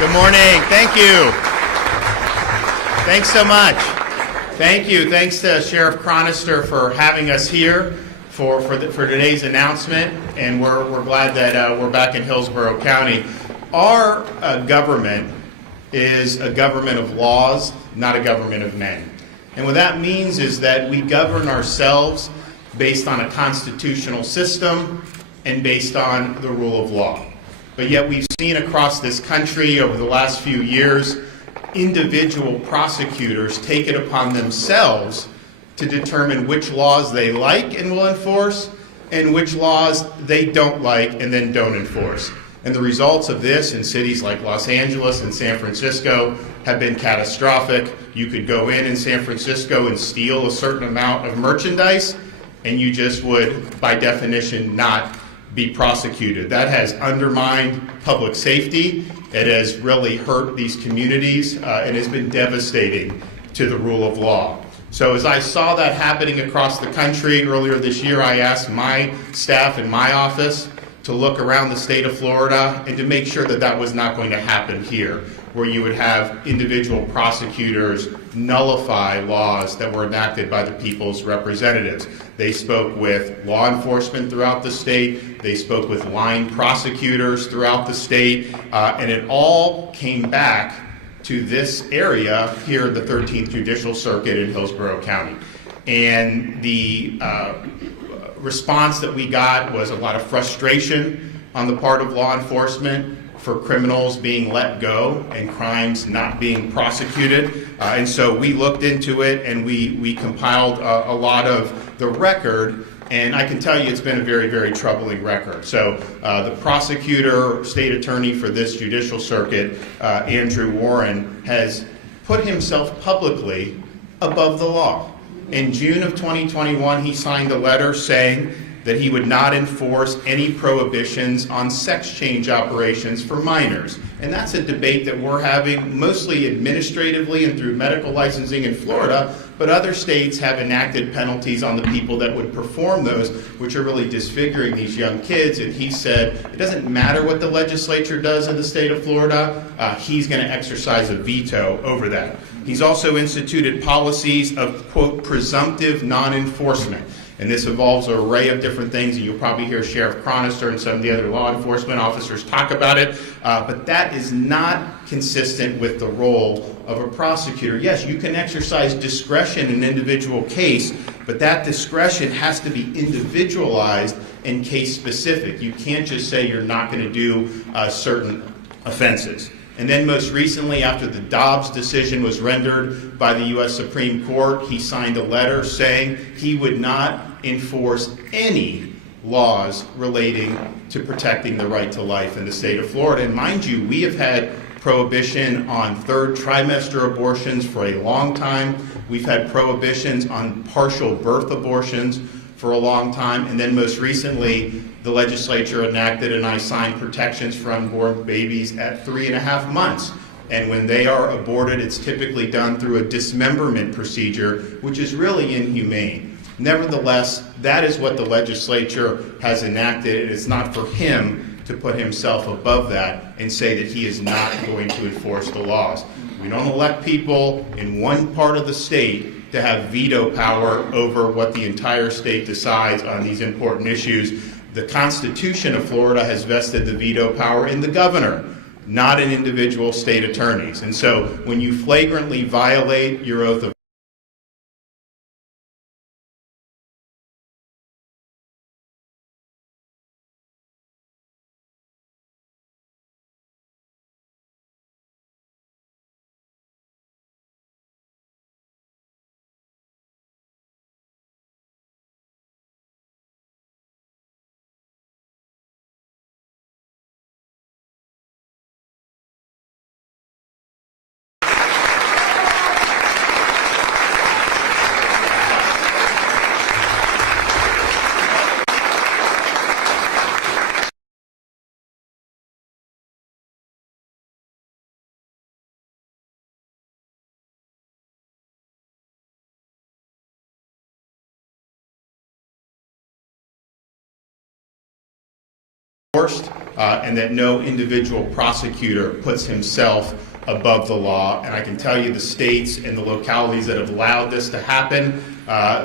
Good morning. Thank you. Thanks so much. Thank you. Thanks to Sheriff Chronister for having us here for today's announcement, and we're glad that we're back in Hillsborough County. Our government is a government of laws, not a government of men. And what that means is that we govern ourselves based on a constitutional system and based on the rule of law. But yet we've seen across this country over the last few years, individual prosecutors take it upon themselves to determine which laws they like and will enforce and which laws they don't like and then don't enforce. And the results of this in cities like Los Angeles and San Francisco have been catastrophic. You could go in San Francisco and steal a certain amount of merchandise, and you just would, by definition, not be prosecuted. That has undermined public safety. It has really hurt these communities and has been devastating to the rule of law. So as I saw that happening across the country earlier this year, I asked my staff in my office to look around the state of Florida and to make sure that that was not going to happen here, where you would have individual prosecutors nullify laws that were enacted by the people's representatives. They spoke with law enforcement throughout the state, they spoke with line prosecutors throughout the state, and it all came back to this area here at the 13th Judicial Circuit in Hillsborough County. And the response that we got was a lot of frustration on the part of law enforcement for criminals being let go and crimes not being prosecuted. And so we looked into it and we compiled a lot of the record, and I can tell you it's been a very, very troubling record. So the prosecutor, state attorney for this judicial circuit, Andrew Warren, has put himself publicly above the law. In June of 2021, he signed a letter saying that he would not enforce any prohibitions on sex change operations for minors. And that's a debate that we're having mostly administratively and through medical licensing in Florida, but other states have enacted penalties on the people that would perform those, which are really disfiguring these young kids. And he said it doesn't matter what the legislature does in the state of Florida, he's going to exercise a veto over that. He's also instituted policies of, quote, presumptive non-enforcement. And this involves an array of different things, and you'll probably hear Sheriff Chronister and some of the other law enforcement officers talk about it, but that is not consistent with the role of a prosecutor. Yes, you can exercise discretion in an individual case, but that discretion has to be individualized and case specific. You can't just say you're not going to do certain offenses. And then most recently, after the Dobbs decision was rendered by the U.S. Supreme Court, he signed a letter saying he would not enforce any laws relating to protecting the right to life in the state of Florida. And mind you, we have had prohibition on third trimester abortions for a long time. We've had prohibitions on partial birth abortions for a long time. And then most recently, the legislature enacted and I signed protections for unborn babies at 3.5 months. And when they are aborted, it's typically done through a dismemberment procedure, which is really inhumane. Nevertheless, that is what the legislature has enacted, and it's not for him to put himself above that and say that he is not going to enforce the laws. We don't elect people in one part of the state to have veto power over what the entire state decides on these important issues. The Constitution of Florida has vested the veto power in the governor, not in individual state attorneys. And so when you flagrantly violate your oath of enforced, and that no individual prosecutor puts himself above the law. And I can tell you the states and the localities that have allowed this to happen,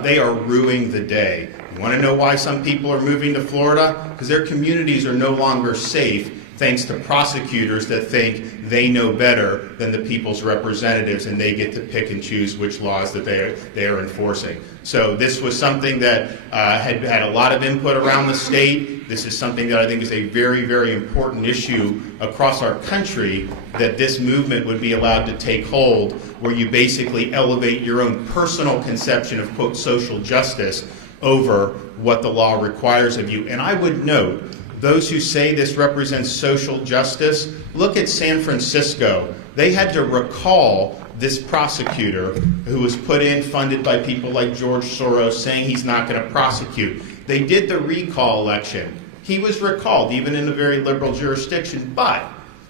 they are ruining the day. You want to know why some people are moving to Florida? Because their communities are no longer safe thanks to prosecutors that think they know better than the people's representatives, and they get to pick and choose which laws that they are enforcing. So this was something that had a lot of input around the state. This is something that I think is a very, very important issue across our country, that this movement would be allowed to take hold, where you basically elevate your own personal conception of, quote, social justice over what the law requires of you. And I would note, those who say this represents social justice, look at San Francisco. They had to recall this prosecutor who was put in, funded by people like George Soros, saying he's not going to prosecute. They did the recall election. He was recalled, even in a very liberal jurisdiction. But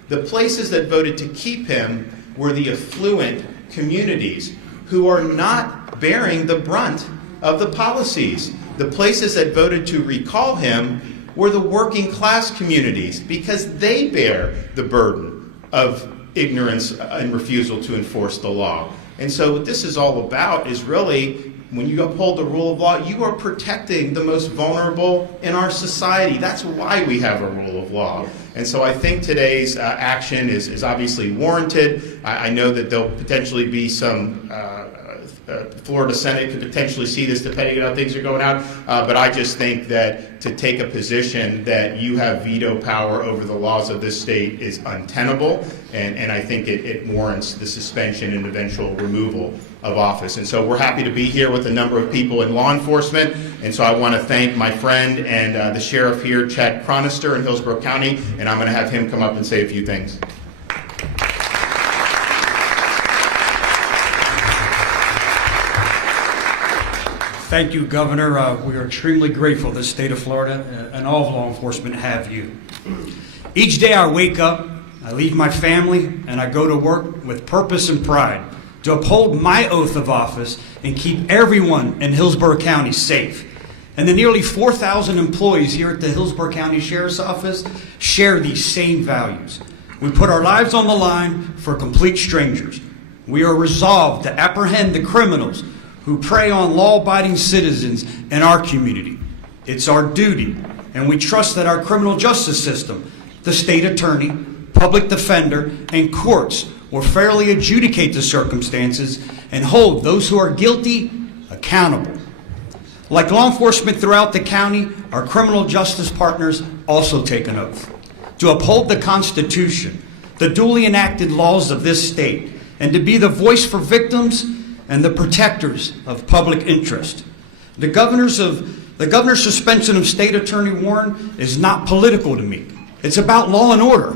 the places that voted to keep him were the affluent communities who are not bearing the brunt of the policies. The places that voted to recall him were the working class communities, because they bear the burden of ignorance and refusal to enforce the law. And so what this is all about is really, when you uphold the rule of law, you are protecting the most vulnerable in our society. That's why we have a rule of law. And so I think today's action is obviously warranted. I know that there'll potentially be some Florida Senate could potentially see this depending on how things are going out, but I just think that to take a position that you have veto power over the laws of this state is untenable, and I think it warrants the suspension and eventual removal of office. And so we're happy to be here with a number of people in law enforcement, and so I want to thank my friend and the sheriff here, Chad Cronister in Hillsborough County, and I'm going to have him come up and say a few things. Thank you, Governor. We are extremely grateful the state of Florida and all of law enforcement have you. Each day I wake up, I leave my family, and I go to work with purpose and pride to uphold my oath of office and keep everyone in Hillsborough County safe. And the nearly 4,000 employees here at the Hillsborough County Sheriff's Office share these same values. We put our lives on the line for complete strangers. We are resolved to apprehend the criminals who prey on law-abiding citizens in our community. It's our duty, and we trust that our criminal justice system, the state attorney, public defender, and courts will fairly adjudicate the circumstances and hold those who are guilty accountable. Like law enforcement throughout the county, our criminal justice partners also take an oath to uphold the Constitution, the duly enacted laws of this state, and to be the voice for victims and the protectors of public interest. The governor's suspension of State Attorney Warren is not political to me. It's about law and order.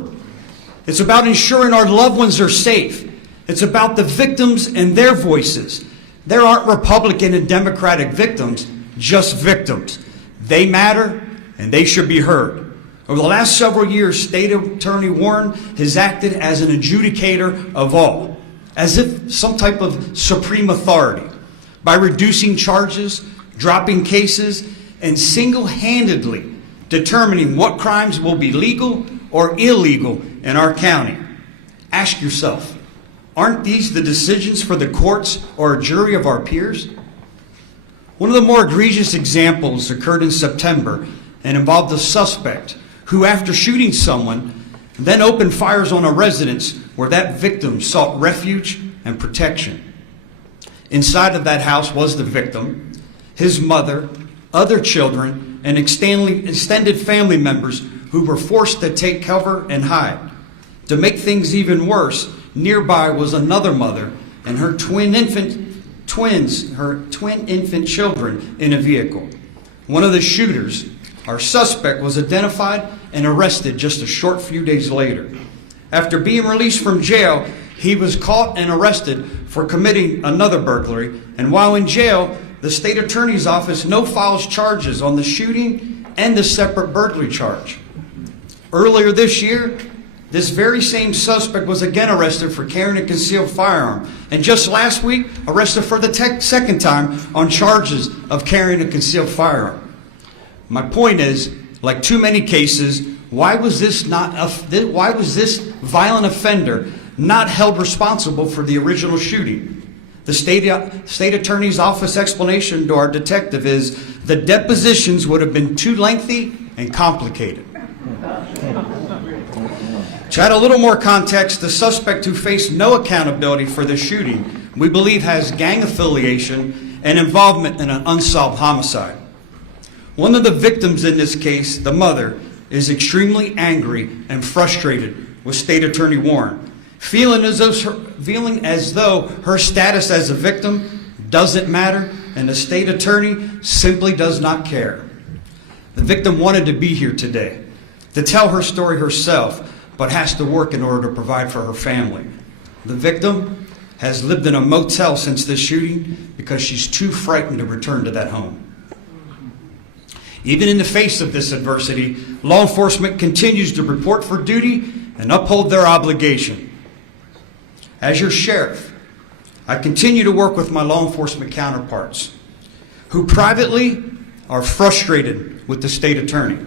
It's about ensuring our loved ones are safe. It's about the victims and their voices. There aren't Republican and Democratic victims, just victims. They matter, and they should be heard. Over the last several years, State Attorney Warren has acted as an adjudicator of all, as if some type of supreme authority, by reducing charges, dropping cases, and single-handedly determining what crimes will be legal or illegal in our county. Ask yourself, aren't these the decisions for the courts or a jury of our peers? One of the more egregious examples occurred in September and involved a suspect who, after shooting someone, then opened fires on a residence where that victim sought refuge and protection. Inside of that house was the victim, his mother, other children, and extended family members who were forced to take cover and hide. To make things even worse, nearby was another mother and her twin infant children in a vehicle. One of the shooters, our suspect, was identified and arrested just a short few days later. After being released from jail, he was caught and arrested for committing another burglary, and while in jail, the state attorney's office no-files charges on the shooting and the separate burglary charge. Earlier this year, this very same suspect was again arrested for carrying a concealed firearm, and just last week, arrested for the second time on charges of carrying a concealed firearm. My point is, like too many cases, why was this violent offender not held responsible for the original shooting? The state attorney's office explanation to our detective is the depositions would have been too lengthy and complicated. To add a little more context, the suspect, who faced no accountability for the shooting, we believe has gang affiliation and involvement in an unsolved homicide. One of the victims in this case, the mother, is extremely angry and frustrated with State Attorney Warren, feeling as though her status as a victim doesn't matter and the state attorney simply does not care. The victim wanted to be here today to tell her story herself, but has to work in order to provide for her family. The victim has lived in a motel since this shooting because she's too frightened to return to that home. Even in the face of this adversity, law enforcement continues to report for duty and uphold their obligation. As your sheriff, I continue to work with my law enforcement counterparts who privately are frustrated with the state attorney,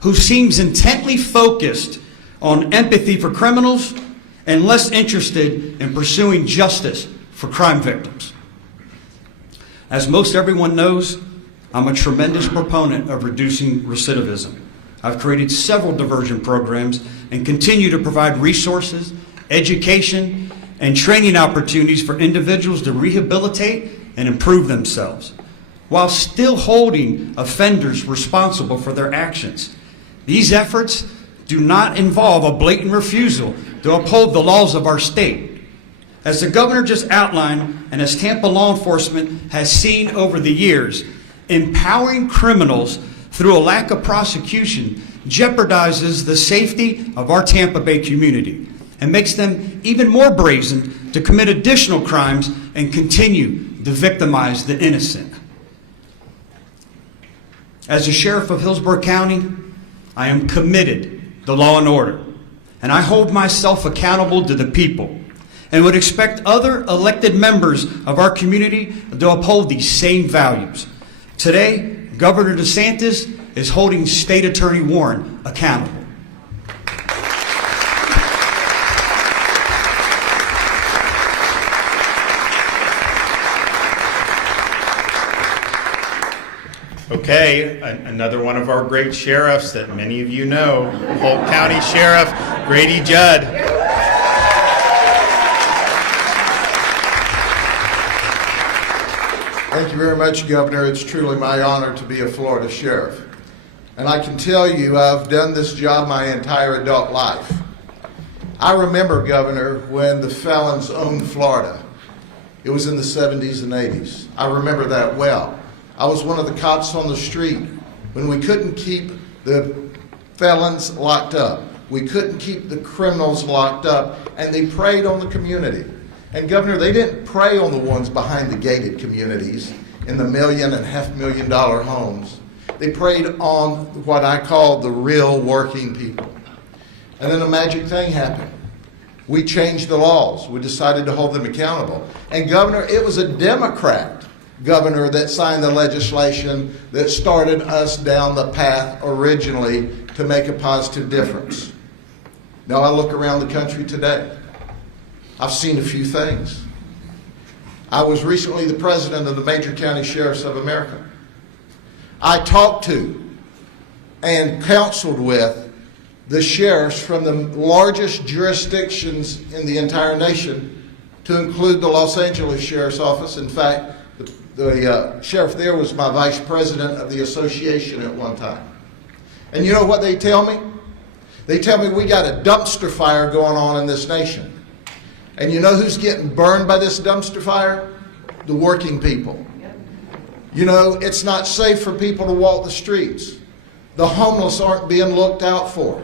who seems intently focused on empathy for criminals and less interested in pursuing justice for crime victims. As most everyone knows, I'm a tremendous proponent of reducing recidivism. I've created several diversion programs and continue to provide resources, education, and training opportunities for individuals to rehabilitate and improve themselves, while still holding offenders responsible for their actions. These efforts do not involve a blatant refusal to uphold the laws of our state. As the governor just outlined, and as Tampa law enforcement has seen over the years, empowering criminals through a lack of prosecution jeopardizes the safety of our Tampa Bay community and makes them even more brazen to commit additional crimes and continue to victimize the innocent. As the sheriff of Hillsborough County, I am committed to law and order, and I hold myself accountable to the people and would expect other elected members of our community to uphold these same values. Today, Governor DeSantis is holding State Attorney Warren accountable. Okay, another one of our great sheriffs that many of you know, Polk County Sheriff Grady Judd. Thank you very much, Governor. It's truly my honor to be a Florida sheriff. And I can tell you, I've done this job my entire adult life. I remember, Governor, when the felons owned Florida. It was in the 70s and 80s. I remember that well. I was one of the cops on the street when we couldn't keep the felons locked up. We couldn't keep the criminals locked up, and they preyed on the community. And Governor, they didn't prey on the ones behind the gated communities in the $1 million and $500,000 homes. They preyed on what I call the real working people. And then a magic thing happened. We changed the laws. We decided to hold them accountable. And Governor, it was a Democrat governor that signed the legislation that started us down the path originally to make a positive difference. Now I look around the country today. I've seen a few things. I was recently the president of the Major County Sheriffs of America. I talked to and counseled with the sheriffs from the largest jurisdictions in the entire nation, to include the Los Angeles Sheriff's Office. In fact, the sheriff there was my vice president of the association at one time. And you know what they tell me? They tell me we got a dumpster fire going on in this nation. And you know who's getting burned by this dumpster fire? The working people. You know, it's not safe for people to walk the streets. The homeless aren't being looked out for.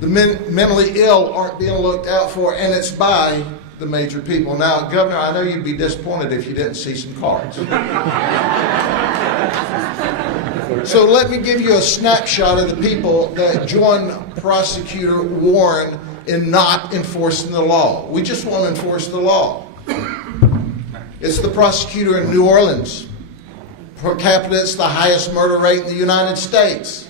The mentally ill aren't being looked out for, and it's by the major people. Now, Governor, I know you'd be disappointed if you didn't see some cards. So let me give you a snapshot of the people that join Prosecutor Warren in not enforcing the law. We just want to enforce the law. It's the prosecutor in New Orleans. Per capita, it's the highest murder rate in the United States.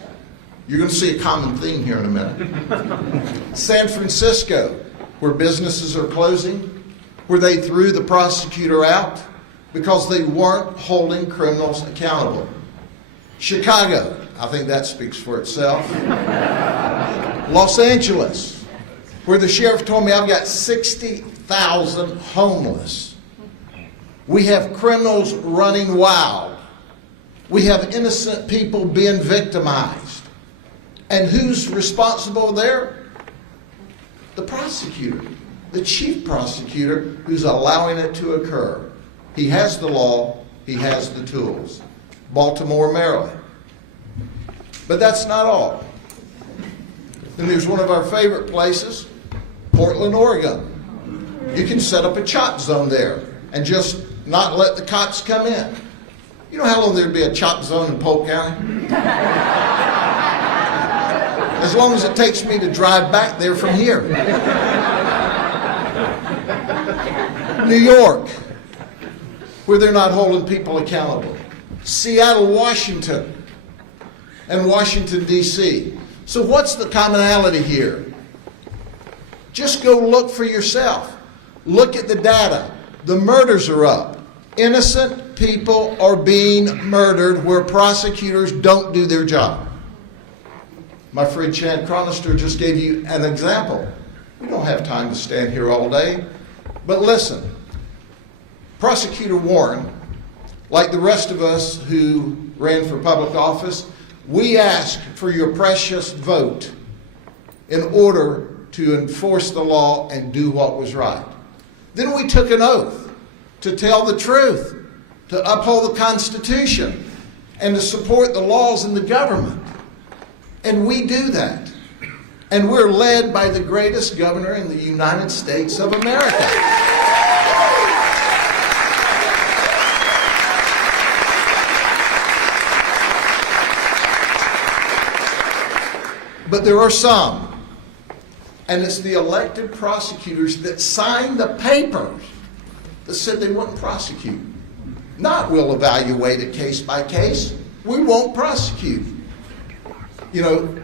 You're going to see a common theme here in a minute. San Francisco, where businesses are closing, where they threw the prosecutor out because they weren't holding criminals accountable. Chicago, I think that speaks for itself. Los Angeles, where the sheriff told me I've got 60,000 homeless. We have criminals running wild. We have innocent people being victimized. And who's responsible there? The prosecutor, the chief prosecutor who's allowing it to occur. He has the law, he has the tools. Baltimore, Maryland. But that's not all. Then there's one of our favorite places, Portland, Oregon. You can set up a chop zone there and just not let the cops come in. You know how long there'd be a chop zone in Polk County? As long as it takes me to drive back there from here. New York, where they're not holding people accountable. Seattle, Washington, and Washington, D.C. So what's the commonality here? Just go look for yourself. Look at the data. The murders are up. Innocent people are being murdered where prosecutors don't do their job. My friend Chad Cronister just gave you an example. We don't have time to stand here all day. But listen, Prosecutor Warren, like the rest of us who ran for public office, we asked for your precious vote in order to enforce the law and do what was right. Then we took an oath to tell the truth, to uphold the Constitution, and to support the laws in the government. And we do that. And we're led by the greatest governor in the United States of America. But there are some, and it's the elected prosecutors that signed the papers that said they wouldn't prosecute. Not we'll evaluate it case by case. We won't prosecute. You know,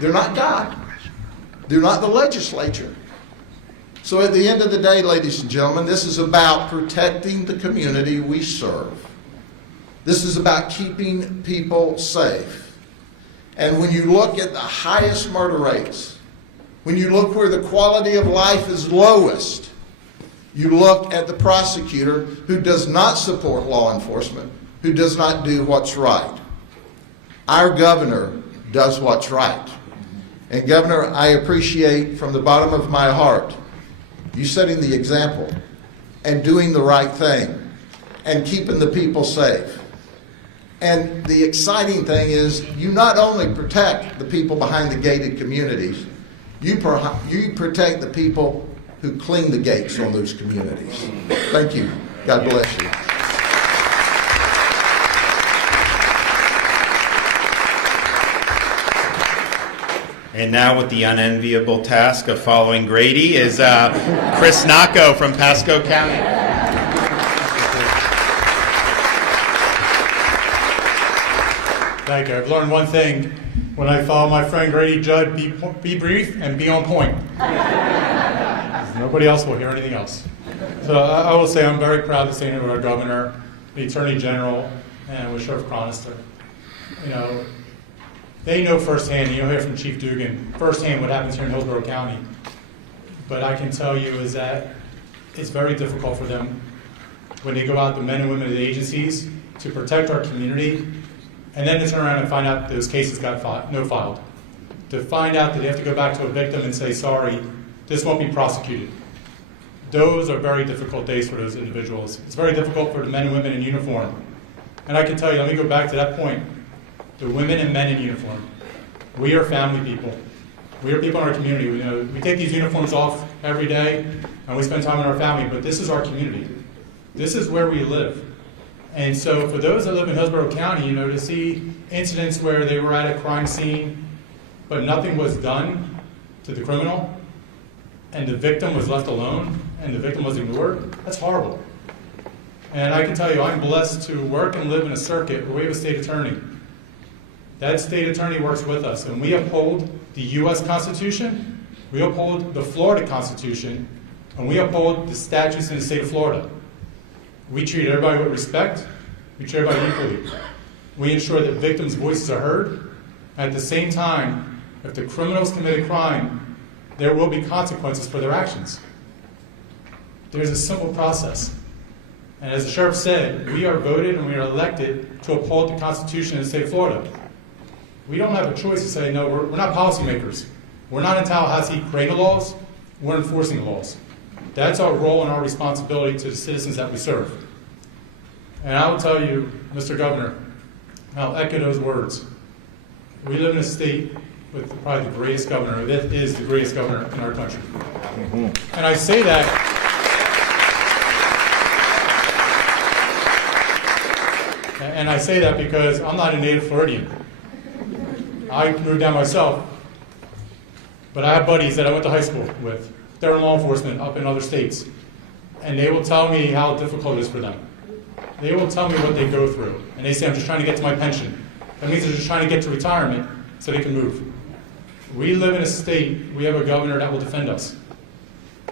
they're not God. They're not the legislature. So at the end of the day, ladies and gentlemen, this is about protecting the community we serve. This is about keeping people safe. And when you look at the highest murder rates, when you look where the quality of life is lowest, you look at the prosecutor who does not support law enforcement, who does not do what's right. Our governor does what's right. And Governor, I appreciate from the bottom of my heart you setting the example and doing the right thing and keeping the people safe. And the exciting thing is you not only protect the people behind the gated communities, you protect the people who clean the gates on those communities. Thank you. God bless you. And now with the unenviable task of following Grady is Chris Nacco from Pasco County. Thank you. I've learned one thing. When I follow my friend Grady Judd, be brief and be on point. Nobody else will hear anything else. So I will say I'm very proud to stand here with our governor, the Attorney General, and with Sheriff Cronister. You know, they know firsthand, you'll hear from Chief Dugan, firsthand what happens here in Hillsborough County. But I can tell you is that it's very difficult for them when they go out, the men and women of the agencies, to protect our community, and then to turn around and find out those cases got no filed. To find out that they have to go back to a victim and say, sorry, this won't be prosecuted. Those are very difficult days for those individuals. It's very difficult for the men and women in uniform. And I can tell you, let me go back to that point. The women and men in uniform. We are family people. We are people in our community. We take these uniforms off every day and we spend time with our family, but this is our community. This is where we live. And so for those that live in Hillsborough County, to see incidents where they were at a crime scene, but nothing was done to the criminal, and the victim was left alone, and the victim was ignored, that's horrible. And I can tell you, I'm blessed to work and live in a circuit where we have a state attorney That state attorney works with us, and we uphold the U.S. Constitution, we uphold the Florida Constitution, and we uphold the statutes in the state of Florida. We treat everybody with respect. We treat everybody equally. We ensure that victims' voices are heard. At the same time, if the criminals commit a crime, there will be consequences for their actions. There's a simple process. And as the sheriff said, we are voted and we are elected to uphold the Constitution of the state of Florida. We don't have a choice to say, no, we're not policymakers. We're not in Tallahassee creating the laws, we're enforcing the laws. That's our role and our responsibility to the citizens that we serve. And I will tell you, Mr. Governor, I'll echo those words. We live in a state with probably the greatest governor, that is the greatest governor in our country. And I say that because I'm not a native Floridian. I moved down myself, but I have buddies that I went to high school with. They're in law enforcement up in other states, and they will tell me how difficult it is for them. They will tell me what they go through, and they say, I'm just trying to get to my pension. That means they're just trying to get to retirement so they can move. We live in a state, we have a governor that will defend us.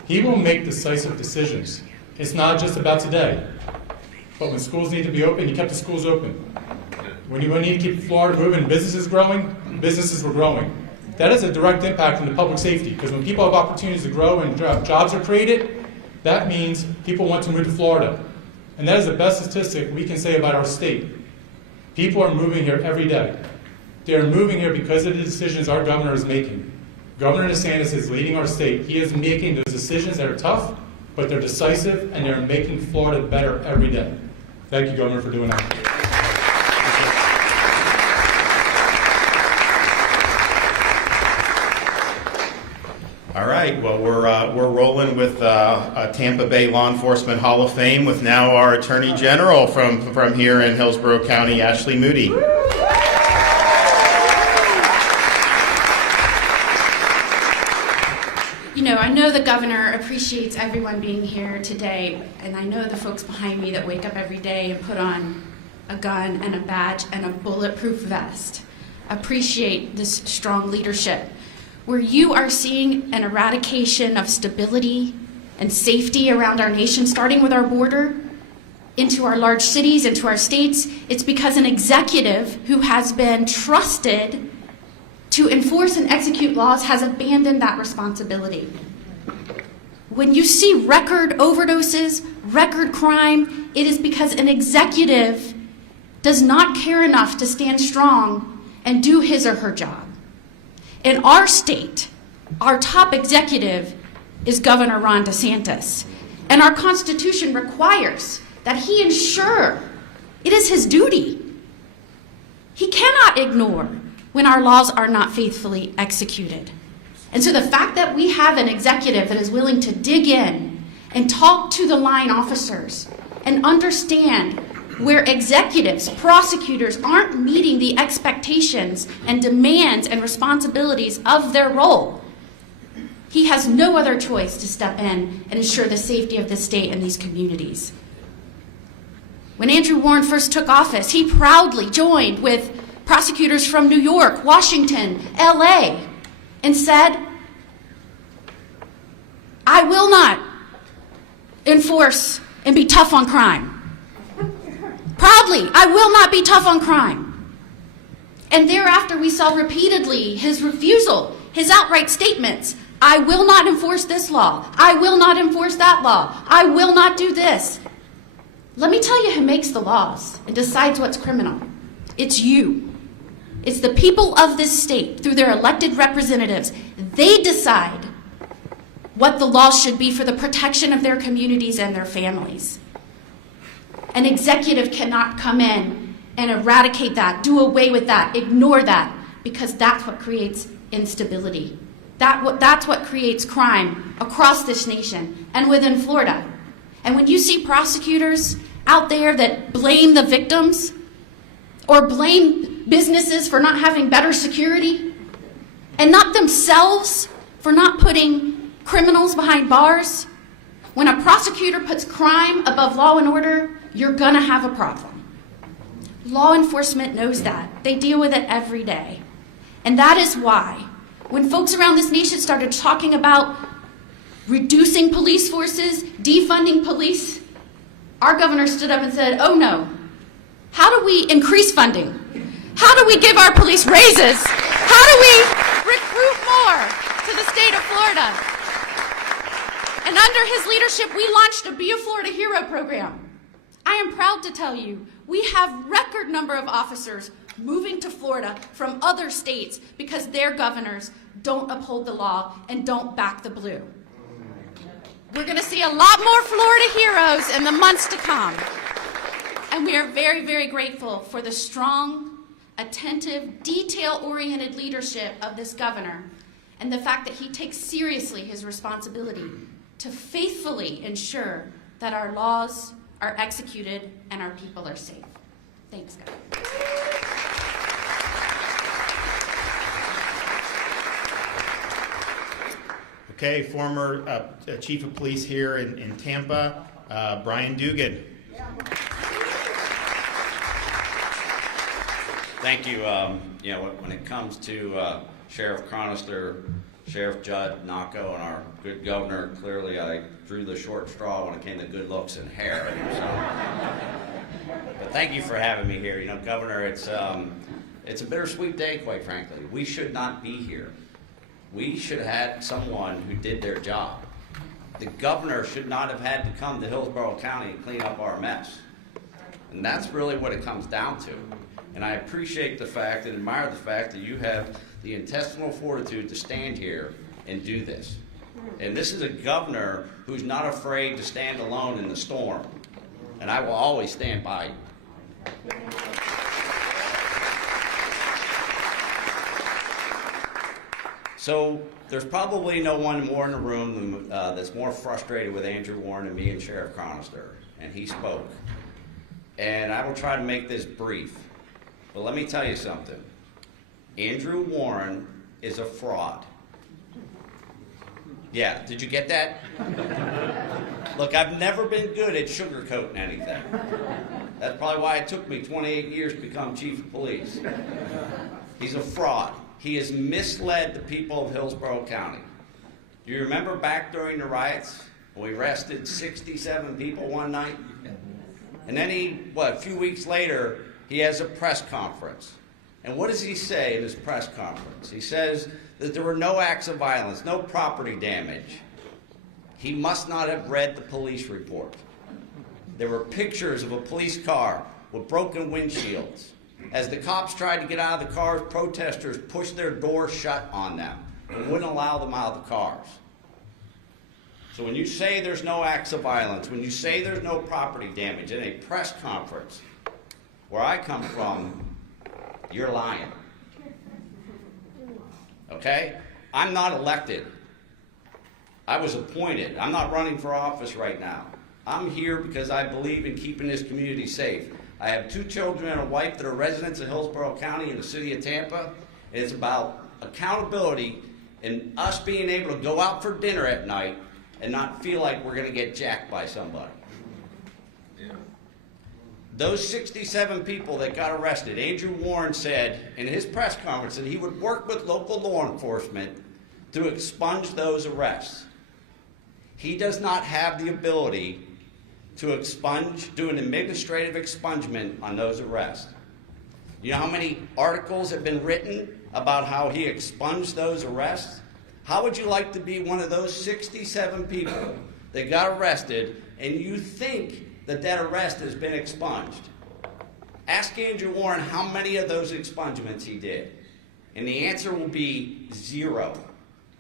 He will make decisive decisions. It's not just about today, but when schools need to be open, he kept the schools open. When you need to keep Florida moving, businesses growing, businesses were growing. That has a direct impact on the public safety, because when people have opportunities to grow and jobs are created, that means people want to move to Florida. And that is the best statistic we can say about our state. People are moving here every day. They are moving here because of the decisions our governor is making. Governor DeSantis is leading our state. He is making those decisions that are tough, but they're decisive, and they're making Florida better every day. Thank you, Governor, for doing that. All right, well, we're rolling with Tampa Bay Law Enforcement Hall of Fame with now our Attorney General from here in Hillsborough County, Ashley Moody. You know, I know the governor appreciates everyone being here today, and I know the folks behind me that wake up every day and put on a gun and a badge and a bulletproof vest appreciate this strong leadership, where you are seeing an eradication of stability and safety around our nation, starting with our border, into our large cities, into our states. It's because an executive who has been trusted to enforce and execute laws has abandoned that responsibility. When you see record overdoses, record crime, it is because an executive does not care enough to stand strong and do his or her job. In our state, our top executive is Governor Ron DeSantis, and our Constitution requires that he ensure it is his duty. He cannot ignore when our laws are not faithfully executed. And so the fact that we have an executive that is willing to dig in and talk to the line officers and understand where executives, prosecutors aren't meeting the expectations and demands and responsibilities of their role, he has no other choice to step in and ensure the safety of the state and these communities. When Andrew Warren first took office, he proudly joined with prosecutors from New York, Washington, LA, and said, I will not enforce and be tough on crime. Proudly, I will not be tough on crime. And thereafter, we saw repeatedly his refusal, his outright statements. I will not enforce this law. I will not enforce that law. I will not do this. Let me tell you who makes the laws and decides what's criminal. It's you. It's the people of this state, through their elected representatives. They decide what the laws should be for the protection of their communities and their families. An executive cannot come in and eradicate that, do away with that, ignore that, because that's what creates instability. That's what creates crime across this nation and within Florida. And when you see prosecutors out there that blame the victims or blame businesses for not having better security and not themselves for not putting criminals behind bars, when a prosecutor puts crime above law and order, you're going to have a problem. Law enforcement knows that. They deal with it every day. And that is why, when folks around this nation started talking about reducing police forces, defunding police, our governor stood up and said, oh no, how do we increase funding? How do we give our police raises? How do we recruit more to the state of Florida? And under his leadership, we launched a Be a Florida Hero program. I am proud to tell you, we have record number of officers moving to Florida from other states because their governors don't uphold the law and don't back the blue. We're going to see a lot more Florida heroes in the months to come. And we are very, very grateful for the strong, attentive, detail-oriented leadership of this governor and the fact that he takes seriously his responsibility to faithfully ensure that our laws are executed and our people are safe. Thanks, guys. Okay, former chief of police here in Tampa, Brian Dugan. Thank you. When it comes to Sheriff Chronister, Sheriff Judd, Naco, and our good governor, clearly I drew the short straw when it came to good looks and hair. But thank you for having me here. Governor, it's a bittersweet day, quite frankly. We should not be here. We should have had someone who did their job. The governor should not have had to come to Hillsborough County and clean up our mess. And that's really what it comes down to. And I appreciate the fact and admire the fact that you have the intestinal fortitude to stand here and do this. And this is a governor who's not afraid to stand alone in the storm. And I will always stand by you. So there's probably no one more in the room that's more frustrated with Andrew Warren than me and Sheriff Chronister. And he spoke. And I will try to make this brief. But let me tell you something. Andrew Warren is a fraud. Yeah, did you get that? Look, I've never been good at sugarcoating anything. That's probably why it took me 28 years to become chief of police. He's a fraud. He has misled the people of Hillsborough County. Do you remember back during the riots when we arrested 67 people one night? And then a few weeks later, he has a press conference. And what does he say in his press conference? He says that there were no acts of violence, no property damage. He must not have read the police report. There were pictures of a police car with broken windshields. As the cops tried to get out of the cars, protesters pushed their doors shut on them and wouldn't allow them out of the cars. So when you say there's no acts of violence, when you say there's no property damage in a press conference, where I come from, you're lying. Okay? I'm not elected. I was appointed. I'm not running for office right now. I'm here because I believe in keeping this community safe. I have 2 children and a wife that are residents of Hillsborough County in the city of Tampa. And it's about accountability and us being able to go out for dinner at night and not feel like we're going to get jacked by somebody. Those 67 people that got arrested, Andrew Warren said in his press conference that he would work with local law enforcement to expunge those arrests. He does not have the ability to do an administrative expungement on those arrests. You know how many articles have been written about how he expunged those arrests? How would you like to be one of those 67 people that got arrested and you think that arrest has been expunged? Ask Andrew Warren how many of those expungements he did. And the answer will be 0.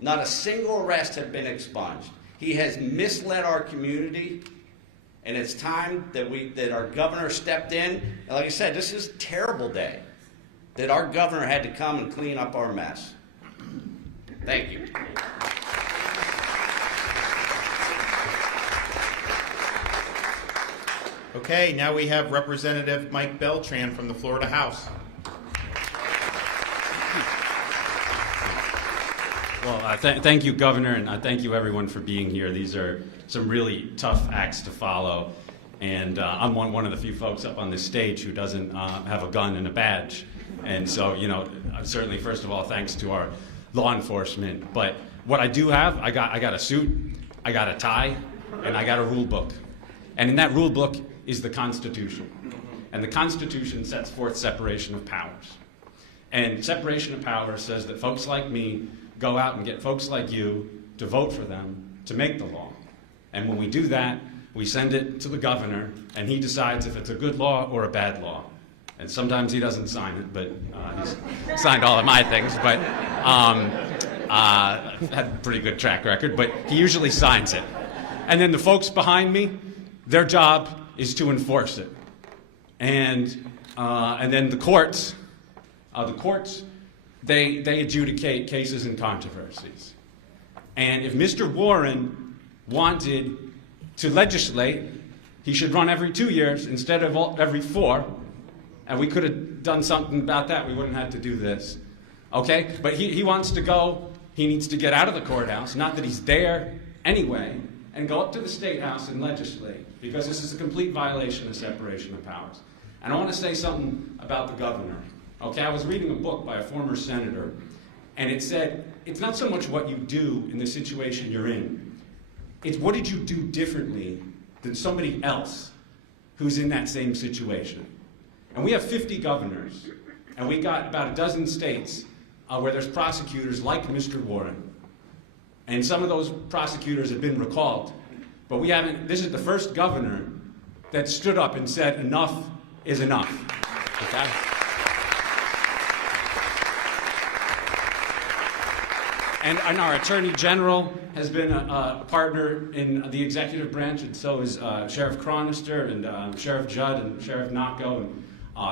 Not a single arrest has been expunged. He has misled our community, and it's time that our governor stepped in. And like I said, this is a terrible day that our governor had to come and clean up our mess. Thank you. Okay, now we have Representative Mike Beltran from the Florida House. Well, thank you, Governor, and thank you, everyone, for being here. These are some really tough acts to follow. And I'm one of the few folks up on this stage who doesn't have a gun and a badge. And so, certainly, first of all, thanks to our law enforcement. But what I do have, I got a suit, I got a tie, and I got a rule book. And in that rule book is the Constitution. And the Constitution sets forth separation of powers. And separation of powers says that folks like me go out and get folks like you to vote for them to make the law. And when we do that, we send it to the governor, and he decides if it's a good law or a bad law. And sometimes he doesn't sign it, but he's signed all of my things, but had a pretty good track record, but he usually signs it. And then the folks behind me, their job is to enforce it. And then the courts, they adjudicate cases and controversies. And if Mr. Warren wanted to legislate, he should run every 2 years instead of every 4. And we could have done something about that. We wouldn't have to do this. Okay? But he wants to go, he needs to get out of the courthouse, not that he's there anyway, and go up to the State House and legislate, because this is a complete violation of separation of powers. And I want to say something about the governor. Okay? I was reading a book by a former senator, and it said, it's not so much what you do in the situation you're in, it's what did you do differently than somebody else who's in that same situation. And we have 50 governors, and we got about a dozen states where there's prosecutors like Mr. Warren. And some of those prosecutors have been recalled. But we haven't, this is the first governor that stood up and said enough is enough. Okay? And our Attorney General has been a partner in the executive branch, and so is Sheriff Chronister and Sheriff Judd and Sheriff Nocco and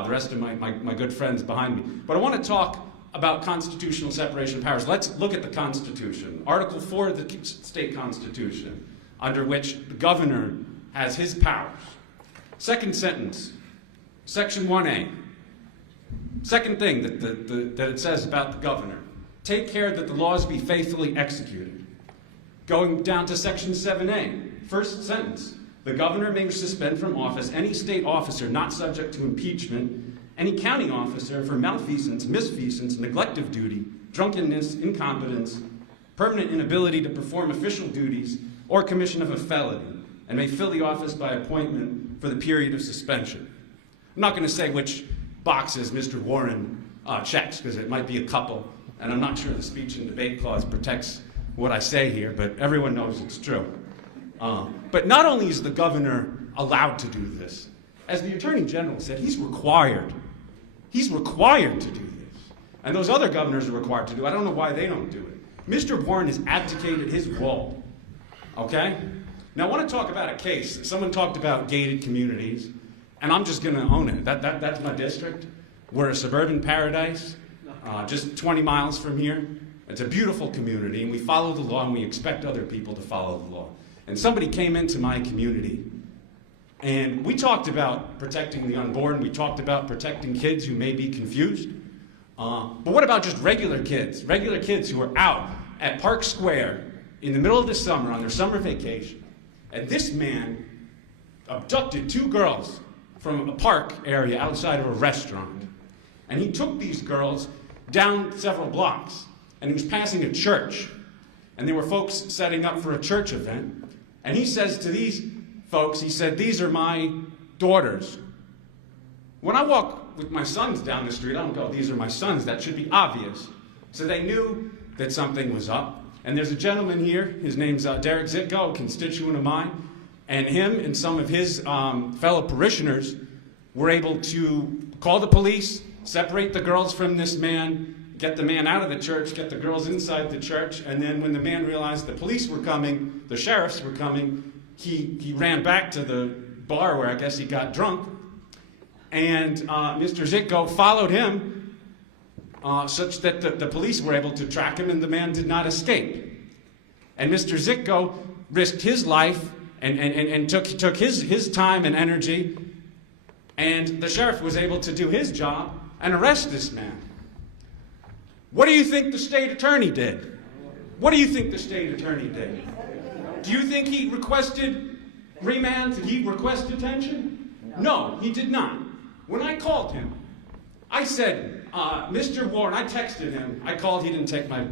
the rest of my good friends behind me. But I want to talk about constitutional separation of powers. Let's look at the Constitution. Article 4 of the state Constitution, under which the governor has his powers. Second sentence, Section 1A. Second thing that it says about the governor. Take care that the laws be faithfully executed. Going down to Section 7A, first sentence. The governor may suspend from office any state officer not subject to impeachment, any county officer for malfeasance, misfeasance, neglect of duty, drunkenness, incompetence, permanent inability to perform official duties, or commission of a felony, and may fill the office by appointment for the period of suspension. I'm not going to say which boxes Mr. Warren checks, because it might be a couple, and I'm not sure the speech and debate clause protects what I say here, but everyone knows it's true. But not only is the governor allowed to do this, as the Attorney General said, he's required. He's required to do this. And those other governors are required to do it. I don't know why they don't do it. Mr. Warren has abdicated his role. Okay? Now I want to talk about a case. Someone talked about gated communities, and I'm just going to own it. That's my district. We're a suburban paradise, just 20 miles from here. It's a beautiful community, and we follow the law, and we expect other people to follow the law. And somebody came into my community, and we talked about protecting the unborn. We talked about protecting kids who may be confused. But what about just regular kids who are out at Park Square in the middle of the summer on their summer vacation? And this man abducted 2 girls from a park area outside of a restaurant. And he took these girls down several blocks, and he was passing a church. And there were folks setting up for a church event. And he says to these folks, he said, "These are my daughters." When I walk with my sons down the street, I don't go, "These are my sons." That should be obvious. So they knew that something was up. And there's a gentleman here, his name's Derek Zitko, a constituent of mine, and him and some of his fellow parishioners were able to call the police, separate the girls from this man, get the man out of the church, get the girls inside the church, and then when the man realized the police were coming, the sheriffs were coming, he ran back to the bar where I guess he got drunk, and Mr. Zitko followed him such that the police were able to track him and the man did not escape. And Mr. Zitko risked his life and took his time and energy, and the sheriff was able to do his job and arrest this man. What do you think the state attorney did? What do you think the state attorney did? Do you think he requested Remand, did he request detention? No, he did not. When I called him, I said, Mr. Warren, I texted him. I called, he didn't take my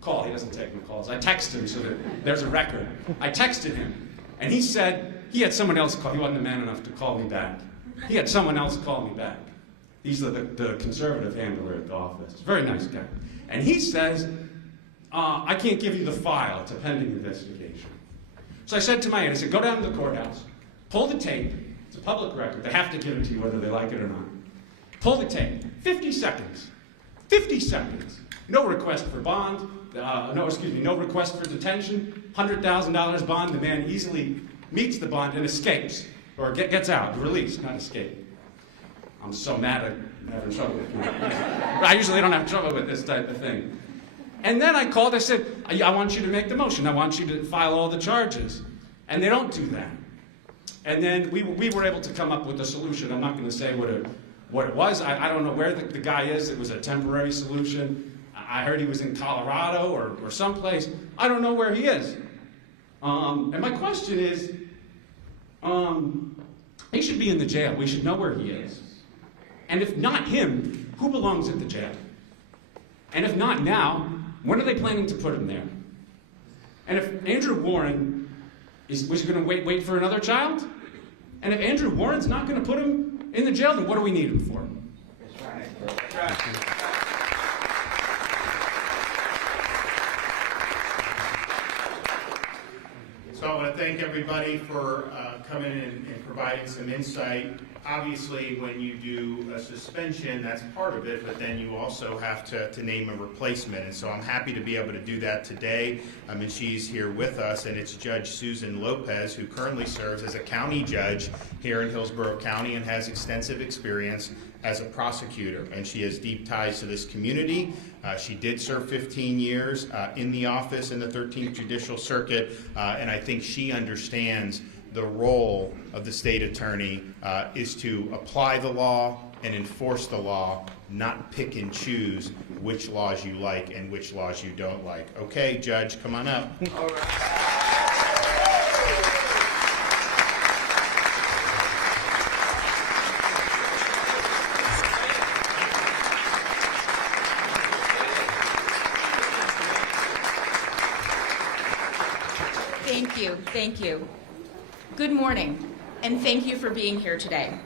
call. He doesn't take my calls. I texted him so that there's a record. I texted him, and he said he had someone else call. He wasn't a man enough to call me back. He had someone else call me back. He's the conservative handler at the office. Very nice guy. And he says, I can't give you the file. It's a pending investigation. So I said to my aunt, I said, go down to the courthouse, pull the tape. It's a public record. They have to give it to you whether they like it or not. Pull the tape. 50 seconds. 50 seconds. No request for bond. No request for detention. $100,000 bond. The man easily meets the bond and escapes. Or gets out. Released, not escape. I'm so mad at having trouble with it. I usually don't have trouble with this type of thing. And then I called, I said, I want you to make the motion. I want you to file all the charges. And they don't do that. And then we were able to come up with a solution. I'm not going to say what it was. I don't know where the guy is. It was a temporary solution. I heard he was in Colorado or someplace. I don't know where he is. And my question is, he should be in the jail. We should know where he is. And if not him, who belongs at the jail? And if not now, when are they planning to put him there? And if Andrew Warren was going to wait for another child? And if Andrew Warren's not going to put him in the jail, then what do we need him for? That's right. So I want to thank everybody for coming in and providing some insight. Obviously, when you do a suspension, that's part of it, but then you also have to name a replacement. And so I'm happy to be able to do that today. And she's here with us, and it's Judge Susan Lopez, who currently serves as a county judge here in Hillsborough County and has extensive experience as a prosecutor. And she has deep ties to this community. She did serve 15 years in the office in the 13th Judicial Circuit, and I think she understands the role of the state attorney is to apply the law and enforce the law, not pick and choose which laws you like and which laws you don't like. Okay, Judge, come on up. All right. Thank you. Good morning, and thank you for being here today.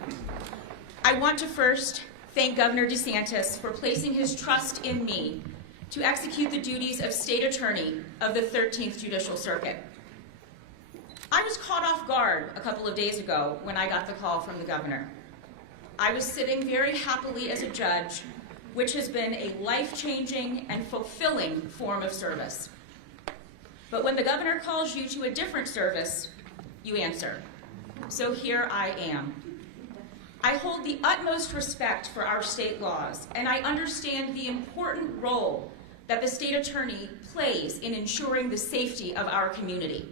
I want to first thank Governor DeSantis for placing his trust in me to execute the duties of State Attorney of the 13th Judicial Circuit. I was caught off guard a couple of days ago when I got the call from the governor. I was sitting very happily as a judge, which has been a life-changing and fulfilling form of service. But when the governor calls you to a different service, you answer. So here I am. I hold the utmost respect for our state laws, and I understand the important role that the state attorney plays in ensuring the safety of our community.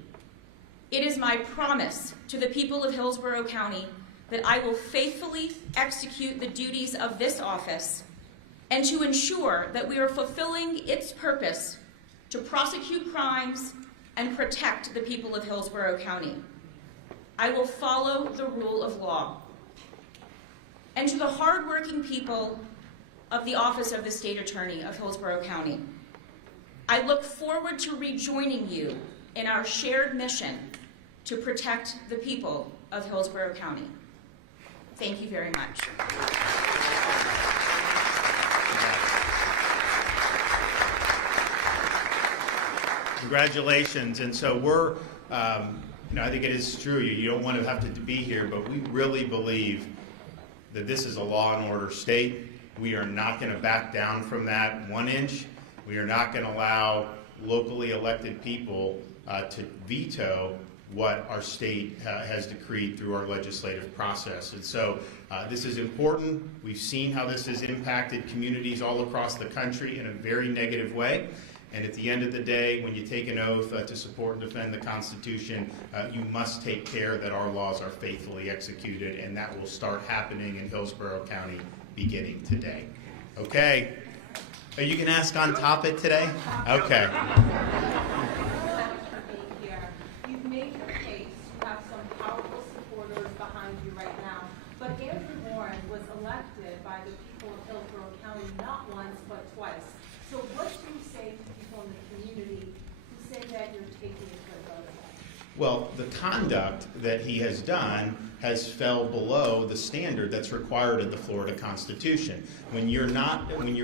It is my promise to the people of Hillsborough County that I will faithfully execute the duties of this office and to ensure that we are fulfilling its purpose to prosecute crimes and protect the people of Hillsborough County. I will follow the rule of law. And to the hardworking people of the Office of the State Attorney of Hillsborough County, I look forward to rejoining you in our shared mission to protect the people of Hillsborough County. Thank you very much. Congratulations. And so we're, I think it is true, you don't want to have to be here, but we really believe that this is a law and order state. We are not going to back down from that 1 inch. We are not going to allow locally elected people to veto what our state has decreed through our legislative process. And so this is important. We've seen how this has impacted communities all across the country in a very negative way. And at the end of the day, when you take an oath to support and defend the Constitution, you must take care that our laws are faithfully executed, and that will start happening in Hillsborough County beginning today. Okay. You can ask on topic today? Okay. You've made your case. You have some powerful Well, the conduct that he has done has fell below the standard that's required in the Florida Constitution. When you're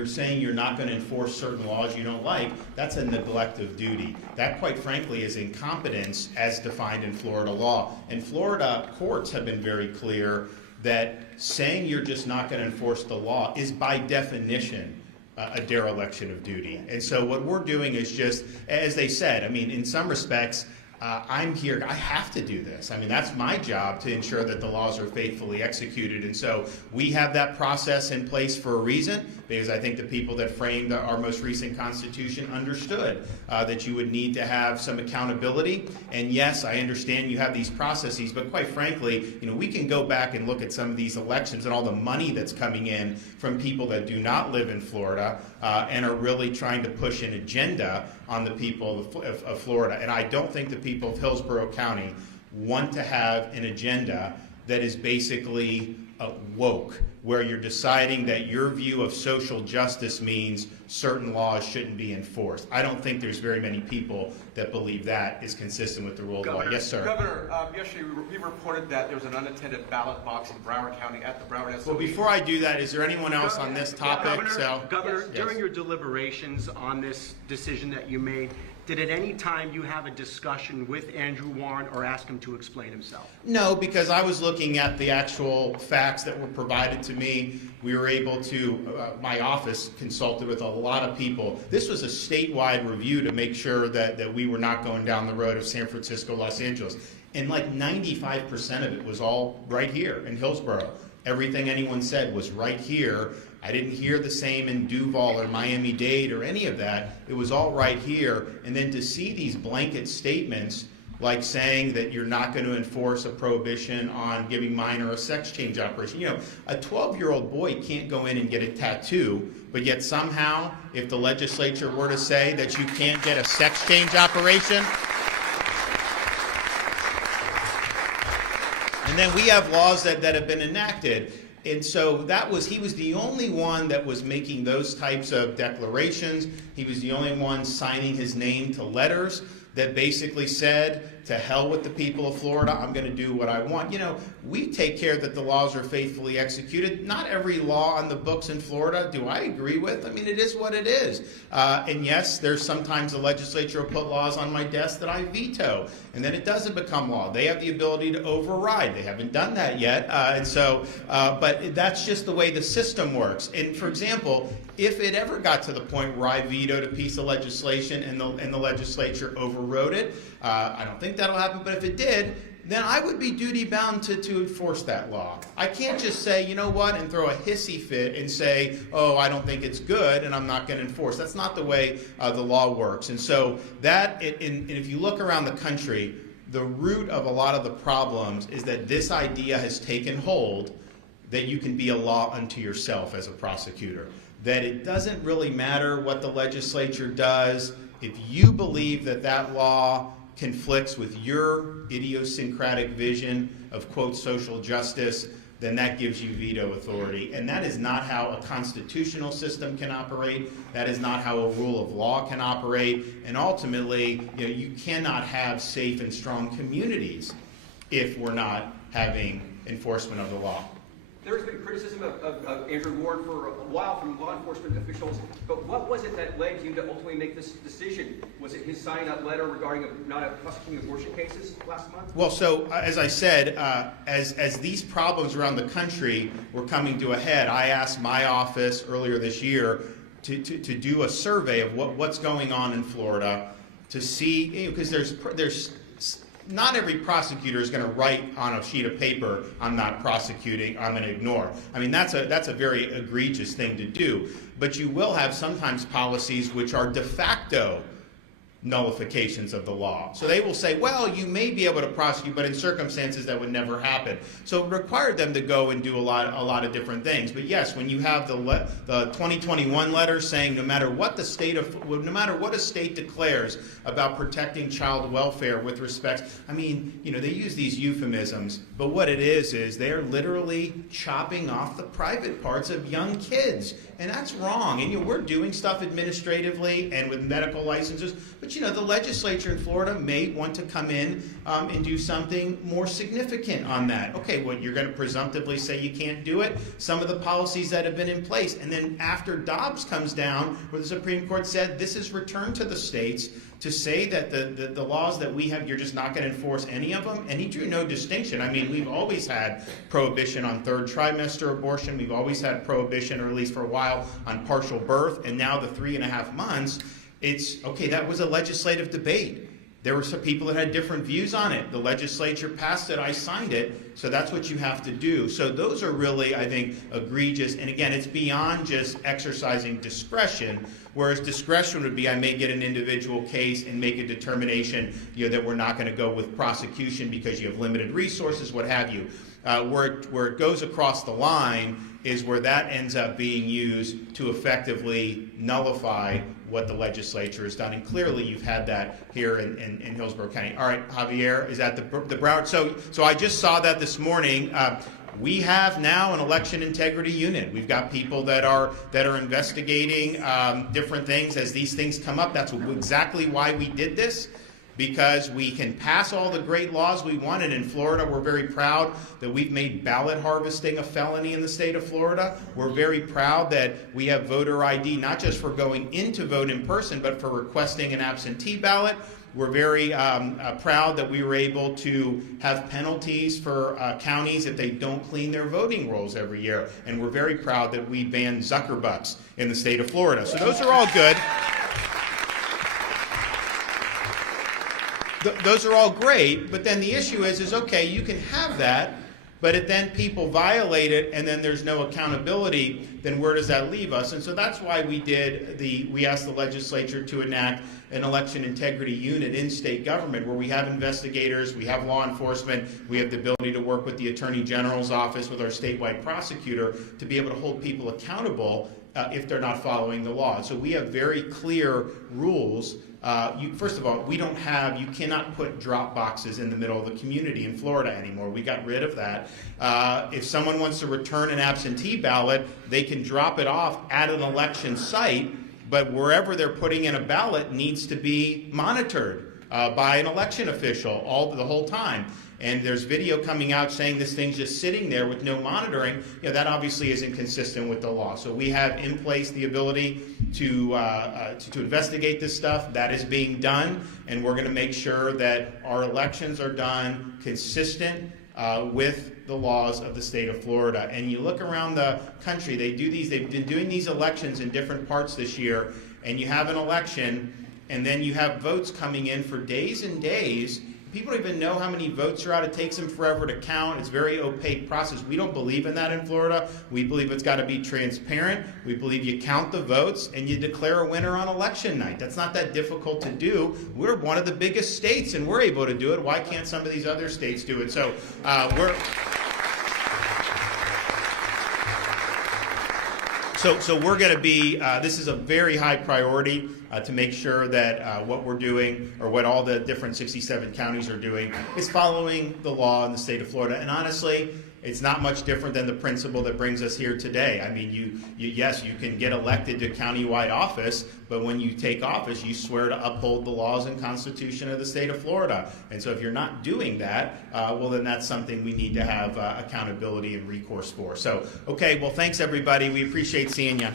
saying you're not going to enforce certain laws you don't like, that's a neglect of duty. That, quite frankly, is incompetence as defined in Florida law. And Florida courts have been very clear that saying you're just not going to enforce the law is by definition a dereliction of duty. And so what we're doing is just, as they said, I mean, in some respects, I'm here, I have to do this. I mean, that's my job to ensure that the laws are faithfully executed. And so we have that process in place for a reason, because I think the people that framed our most recent Constitution understood that you would need to have some accountability. And yes, I understand you have these processes, but quite frankly, we can go back and look at some of these elections and all the money that's coming in from people that do not live in Florida and are really trying to push an agenda on the people of Florida. And I don't think the people of Hillsborough County want to have an agenda that is basically woke, where you're deciding that your view of social justice means certain laws shouldn't be enforced. I don't think there's very many people that believe that is consistent with the rule of law. Yes, sir. Governor, yesterday we reported that there was an unattended ballot box in Broward County at the Broward SOB. Well, before I do that, is there anyone else on this topic? Governor, Yes. during your deliberations on this decision that you made, did at any time you have a discussion with Andrew Warren or ask him to explain himself? No, because I was looking at the actual facts that were provided to me. We were able to, my office consulted with a lot of people. This was a statewide review to make sure that we were not going down the road of San Francisco, Los Angeles. And like 95% of it was all right here in Hillsborough. Everything anyone said was right here. I didn't hear the same in Duval or Miami-Dade or any of that. It was all right here. And then to see these blanket statements like saying that you're not going to enforce a prohibition on giving minor a sex change operation. A 12-year-old boy can't go in and get a tattoo, but yet somehow, if the legislature were to say that you can't get a sex change operation, and then we have laws that have been enacted. And so he was the only one that was making those types of declarations. He was the only one signing his name to letters that basically said, to hell with the people of Florida, I'm going to do what I want. We take care that the laws are faithfully executed. Not every law on the books in Florida do I agree with. I mean, it is what it is. And yes, there's sometimes the legislature will put laws on my desk that I veto, and then it doesn't become law. They have the ability to override. They haven't done that yet. But that's just the way the system works. And for example, if it ever got to the point where I vetoed a piece of legislation and the legislature overrode it, I don't think that'll happen, but if it did, then I would be duty-bound to enforce that law. I can't just say, you know what, and throw a hissy fit and say, oh, I don't think it's good and I'm not going to enforce. That's not the way the law works. And so and if you look around the country, the root of a lot of the problems is that this idea has taken hold that you can be a law unto yourself as a prosecutor. That it doesn't really matter what the legislature does. If you believe that law conflicts with your idiosyncratic vision of, quote, social justice, then that gives you veto authority. And that is not how a constitutional system can operate. That is not how a rule of law can operate. And ultimately, you cannot have safe and strong communities if we're not having enforcement of the law. There's been criticism of Andrew Warren for a while from law enforcement officials, but what was it that led you to ultimately make this decision? Was it his sign-up letter regarding not prosecuting abortion cases last month? Well, so as I said, as these problems around the country were coming to a head, I asked my office earlier this year to do a survey of what's going on in Florida to see, because there's not every prosecutor is going to write on a sheet of paper, I'm not prosecuting, I'm going to ignore. I mean, that's a very egregious thing to do. But you will have sometimes policies which are de facto nullifications of the law. So they will say, well, you may be able to prosecute, but in circumstances that would never happen. So it required them to go and do a lot of different things. But yes, when you have the 2021 letter saying no matter what a state declares about protecting child welfare with respect, I mean, they use these euphemisms, but what it is they are literally chopping off the private parts of young kids. And that's wrong. And we're doing stuff administratively and with medical licenses, but But the legislature in Florida may want to come in and do something more significant on that. Okay, well, you're going to presumptively say you can't do it. Some of the policies that have been in place, and then after Dobbs comes down, where the Supreme Court said this is returned to the states to say that the laws that we have, you're just not going to enforce any of them. And he drew no distinction. I mean, we've always had prohibition on third trimester abortion. We've always had prohibition, or at least for a while, on partial birth. And now the 3.5 months, it's, okay, that was a legislative debate. There were some people that had different views on it. The legislature passed it, I signed it, so that's what you have to do. So those are really, I think, egregious. And again, it's beyond just exercising discretion, whereas discretion would be I may get an individual case and make a determination that we're not going to go with prosecution because you have limited resources, what have you. Where it goes across the line is where that ends up being used to effectively nullify what the legislature has done. And clearly you've had that here in Hillsborough County. All right, Javier, is that the Broward? So I just saw that this morning. We have now an election integrity unit. We've got people that are investigating different things as these things come up. That's exactly why we did this, because we can pass all the great laws we wanted. In Florida, we're very proud that we've made ballot harvesting a felony in the state of Florida. We're very proud that we have voter ID, not just for going in to vote in person, but for requesting an absentee ballot. We're very proud that we were able to have penalties for counties if they don't clean their voting rolls every year. And we're very proud that we banned Zuckerbucks in the state of Florida. So those are all good. Those are all great, but then the issue is okay, you can have that, but if then people violate it and then there's no accountability, then where does that leave us? And so that's why we asked the legislature to enact an election integrity unit in state government where we have investigators, we have law enforcement, we have the ability to work with the Attorney General's office, with our statewide prosecutor, to be able to hold people accountable if they're not following the law. So we have very clear rules. First of all, you cannot put drop boxes in the middle of the community in Florida anymore. We got rid of that. If someone wants to return an absentee ballot, they can drop it off at an election site, but wherever they're putting in a ballot needs to be monitored by an election official the whole time. And there's video coming out saying this thing's just sitting there with no monitoring. That obviously isn't consistent with the law. So we have in place the ability to investigate this stuff. That is being done, and we're going to make sure that our elections are done consistent with the laws of the state of Florida. And you look around the country, they've been doing these elections in different parts this year, and you have an election, and then you have votes coming in for days and days. People don't even know how many votes are out. It takes them forever to count. It's a very opaque process. We don't believe in that in Florida. We believe it's got to be transparent. We believe you count the votes and you declare a winner on election night. That's not that difficult to do. We're one of the biggest states and we're able to do it. Why can't some of these other states do it? So we're going to be, this is a very high priority to make sure that what we're doing, or what all the different 67 counties are doing, is following the law in the state of Florida. And honestly, it's not much different than the principle that brings us here today. I mean, yes, you can get elected to countywide office, but when you take office, you swear to uphold the laws and Constitution of the state of Florida. And so if you're not doing that, well, then that's something we need to have accountability and recourse for. So, okay, well, thanks, everybody. We appreciate seeing you.